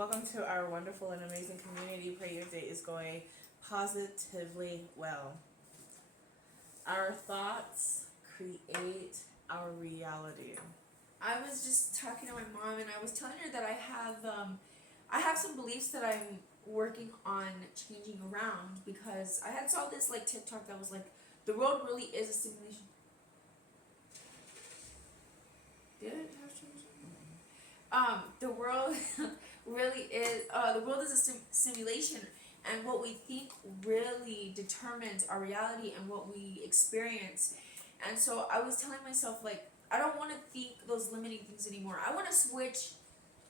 welcome to our wonderful and amazing community. Pray your day is going positively well. Our thoughts create our reality. I was just talking to my mom, and I was telling her that I have some beliefs that I'm working on changing around, because I had saw this like TikTok that was like, the world really is a simulation. Did it have changed? The world really is. The world is a simulation, and what we think really determines our reality and what we experience. And so I was telling myself, like, I don't want to think those limiting things anymore. I want to switch.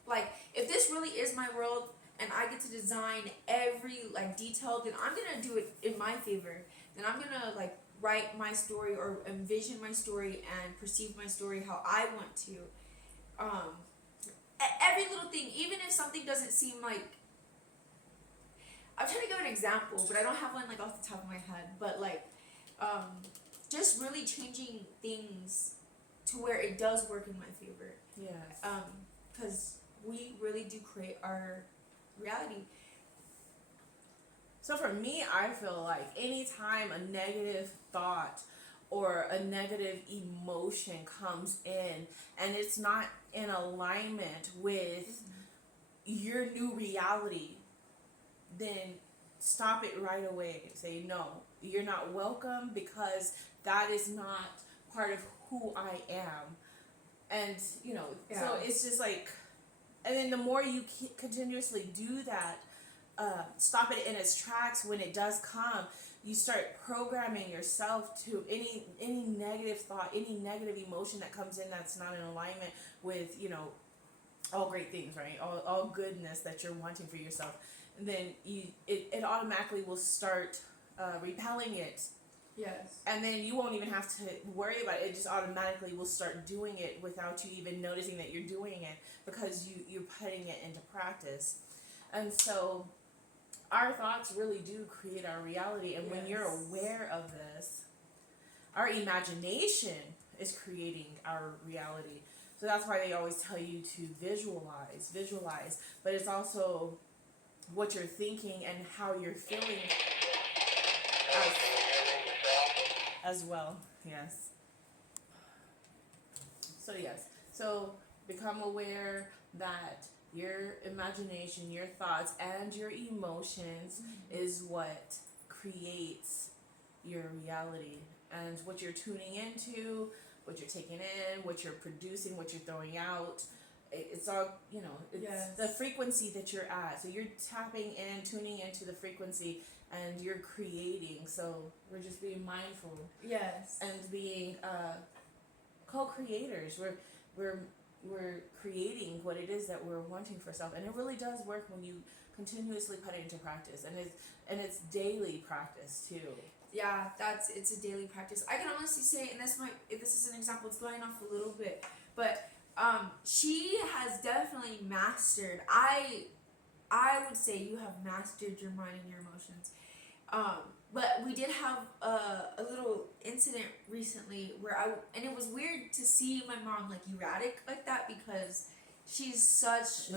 Like, if this really is my world and I get to design every like detail, then I'm gonna do it in my favor. Then I'm gonna like write my story or envision my story and perceive my story how I want to. Um, every little thing, even if something doesn't seem like, I'm trying to give an example, but I don't have one like off the top of my head. But like, um, just really changing things to where it does work in my favor. Yes. Because we really do create our reality. So for me, I feel like anytime a negative thought or a negative emotion comes in and it's not in alignment with your new reality, then stop it right away. Say, no, you're not welcome, because that is not part of who I am. And, so it's just like, and then the more you continuously do that, stop it in its tracks when it does come, you start programming yourself to any negative thought, any negative emotion that comes in that's not in alignment with, all great things, right? All goodness that you're wanting for yourself. And then it automatically will start repelling it. Yes. And then you won't even have to worry about it. It just automatically will start doing it without you even noticing that you're doing it, because you're putting it into practice. And so our thoughts really do create our reality. And when you're aware of this, our imagination is creating our reality. So that's why they always tell you to visualize. But it's also what you're thinking and how you're feeling as well. Yes. So become aware that your imagination, your thoughts, and your emotions is what creates your reality. And what you're tuning into, what you're taking in, what you're producing, what you're throwing out, it's all, it's the frequency that you're at. So you're tapping in, tuning into the frequency, and you're creating. So we're just being mindful. Yes. And being co-creators. We're creating what it is that we're wanting for self, and it really does work when you continuously put it into practice, and it's daily practice too. Yeah, it's a daily practice. I can honestly say, and this is an example, it's going off a little bit, but she has definitely mastered. I would say you have mastered your mind and your emotions. But we did have a little incident recently where and it was weird to see my mom like erratic like that, because she's such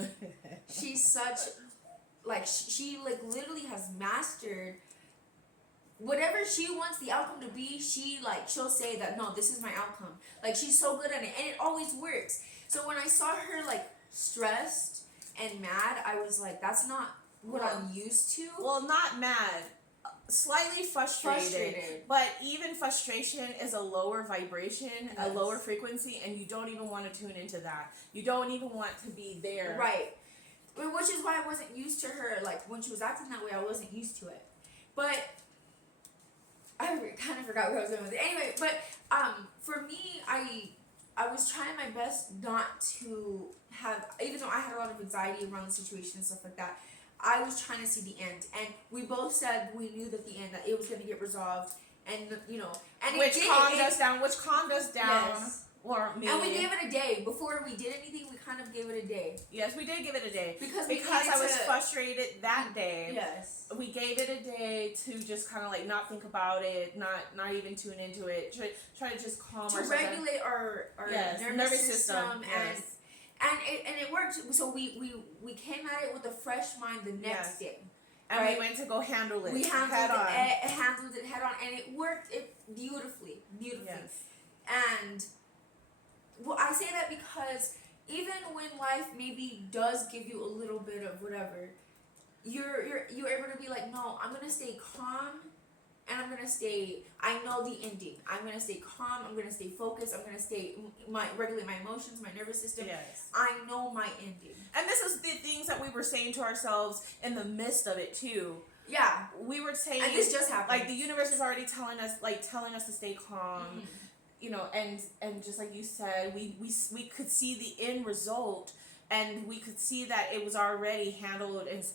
like she like literally has mastered whatever she wants the outcome to be. She'll say that, no, this is my outcome. Like, she's so good at it, and it always works. So when I saw her like stressed and mad, I was like, that's not what I'm used to. Well, not mad. Slightly frustrated. But even frustration is a lower vibration, a lower frequency, and you don't even want to tune into that. You don't even want to be there. Right. Which is why I wasn't used to her. Like, when she was acting that way, I wasn't used to it. But I kind of forgot where I was going with it. Anyway, but for me, I was trying my best not to have, even though I had a lot of anxiety around the situation and stuff like that, I was trying to see the end. And we both said we knew that the end, that it was going to get resolved. And, and which calmed us down. Yes. Or me. And we gave it a day. Before we did anything, we kind of gave it a day. Yes, we did give it a day. Because I was frustrated that day. Yes. We gave it a day to just kind of like not think about it, not even tune into it. Try to just calm ourselves. To regulate our nervous system. and it worked. So we came at it with a fresh mind the next day. And right? we went to go handle it. We handled head on. handled it head on, and it worked beautifully. Yes. And well, I say that because even when life maybe does give you a little bit of whatever, you're able to be like, no, I'm gonna stay calm, and I'm gonna stay. I know the ending. I'm gonna stay calm. I'm gonna stay focused. I'm gonna stay regulate my emotions, my nervous system. Yes. I know my ending. And this is the things that we were saying to ourselves in the midst of it too. Yeah. We were saying, and this just happened. like, the universe is already telling us to stay calm. Mm-hmm. You know, and just like you said, we could see the end result, and we could see that it was already handled, and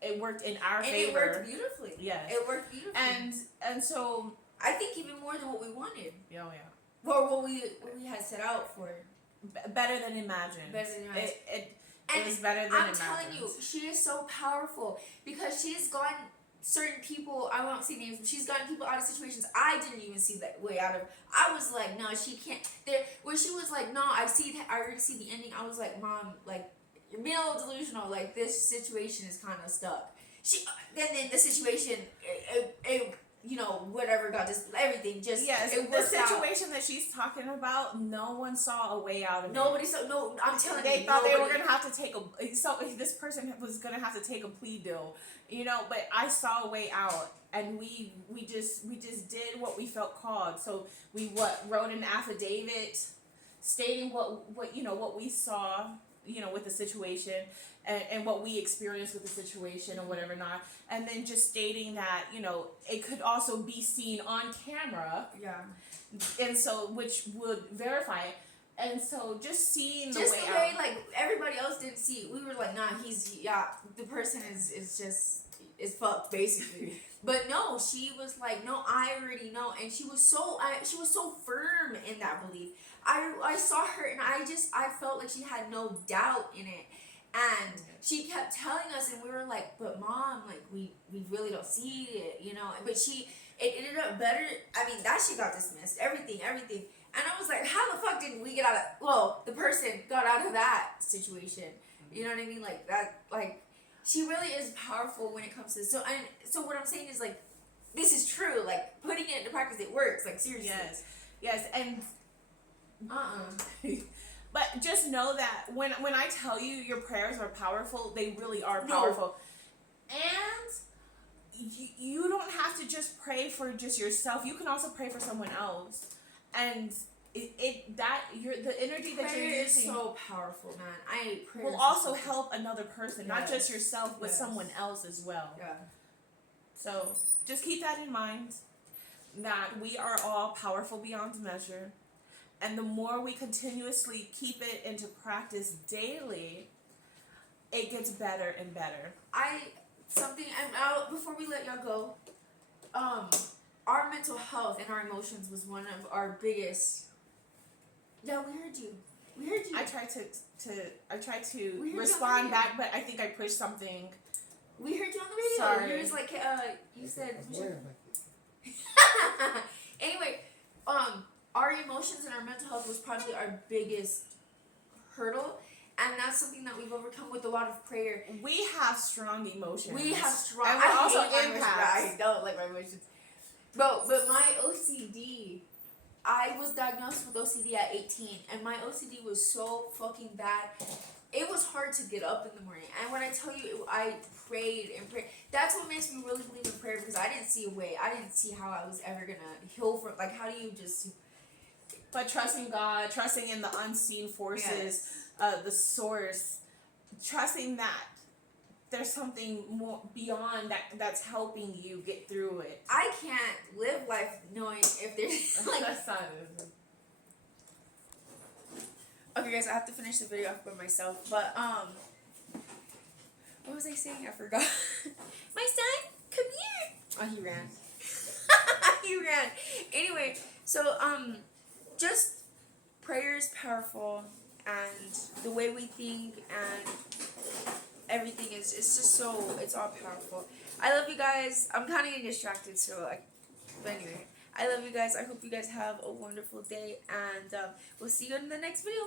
it worked in our favor. And it worked beautifully. Yes. It worked beautifully. And so I think even more than what we wanted. Yeah. Or what we had set out for. Better than imagined. Better than imagined. It was better than imagined. I'm telling you, she is so powerful because she's gotten certain people, I won't say names, but she's gotten people out of situations I didn't even see that way out of. I was like, no, she can't. When she was like, no, I already see the ending, I was like, Mom, like, you're being a little delusional. Like, this situation is kind of stuck. Then the situation, you know, whatever got this, everything just, yes, it the situation that she's talking about, no one saw a way out of Nobody it. saw, no, I'm telling you. They thought they were going to have to take this person was going to have to take a plea deal, you know, but I saw a way out, and we just did what we felt called. So we wrote an affidavit stating what we saw, you know, with the situation, and what we experienced with the situation or whatever not, and then just stating that, you know, it could also be seen on camera. Yeah. And so, which would verify it. And so just seeing the just way the way, out. like, everybody else didn't see it. We were like, nah, the person is fucked, basically. But no, she was like, no, I already know. And she was so firm in that belief. I saw her, and I felt like she had no doubt in it. And she kept telling us, and we were like, but Mom, like, we really don't see it, you know. But it ended up better. I mean, that shit got dismissed. Everything. And I was like, how the fuck did we get out of, well, the person got out of that situation. You know what I mean? Like, that, like, she really is powerful when it comes to, so what I'm saying is, like, this is true. Like, putting it into practice, it works. Like, seriously. Yes, and but just know that when I tell you your prayers are powerful, they really are powerful. No. And you don't have to just pray for just yourself. You can also pray for someone else. And the energy that you're using is so powerful, man. Will also help another person, yes. not just yourself, but yes. someone else as well. Yeah. So just keep that in mind, that we are all powerful beyond measure. And the more we continuously keep it into practice daily, it gets better and better. Before we let y'all go, our mental health and our emotions was one of our biggest. Yeah, we heard you. I tried to respond back, but I think I pushed something. We heard you on the radio. Sorry. You was like, you said. Anyway, our emotions and our mental health was probably our biggest hurdle, and that's something that we've overcome with a lot of prayer. We have strong emotions. We have strong. And we're also empaths. I don't like my emotions. But my OCD, I was diagnosed with OCD at 18, and my OCD was so fucking bad. It was hard to get up in the morning. And when I tell you, I prayed and prayed. That's what makes me really believe in prayer, because I didn't see a way. I didn't see how I was ever going to heal from, like, how do you just... But trusting God, trusting in the unseen forces, the source, trusting that there's something more beyond that's helping you get through it. I can't live life knowing if there's like that's not. Okay, guys, I have to finish the video off by myself. But what was I saying? I forgot. My son, come here. Oh, he ran. He ran. Anyway, so just prayer is powerful, and the way we think and everything it's just it's all powerful. I love you guys. I'm kind of getting distracted, but anyway, I love you guys. I hope you guys have a wonderful day, and we'll see you in the next video.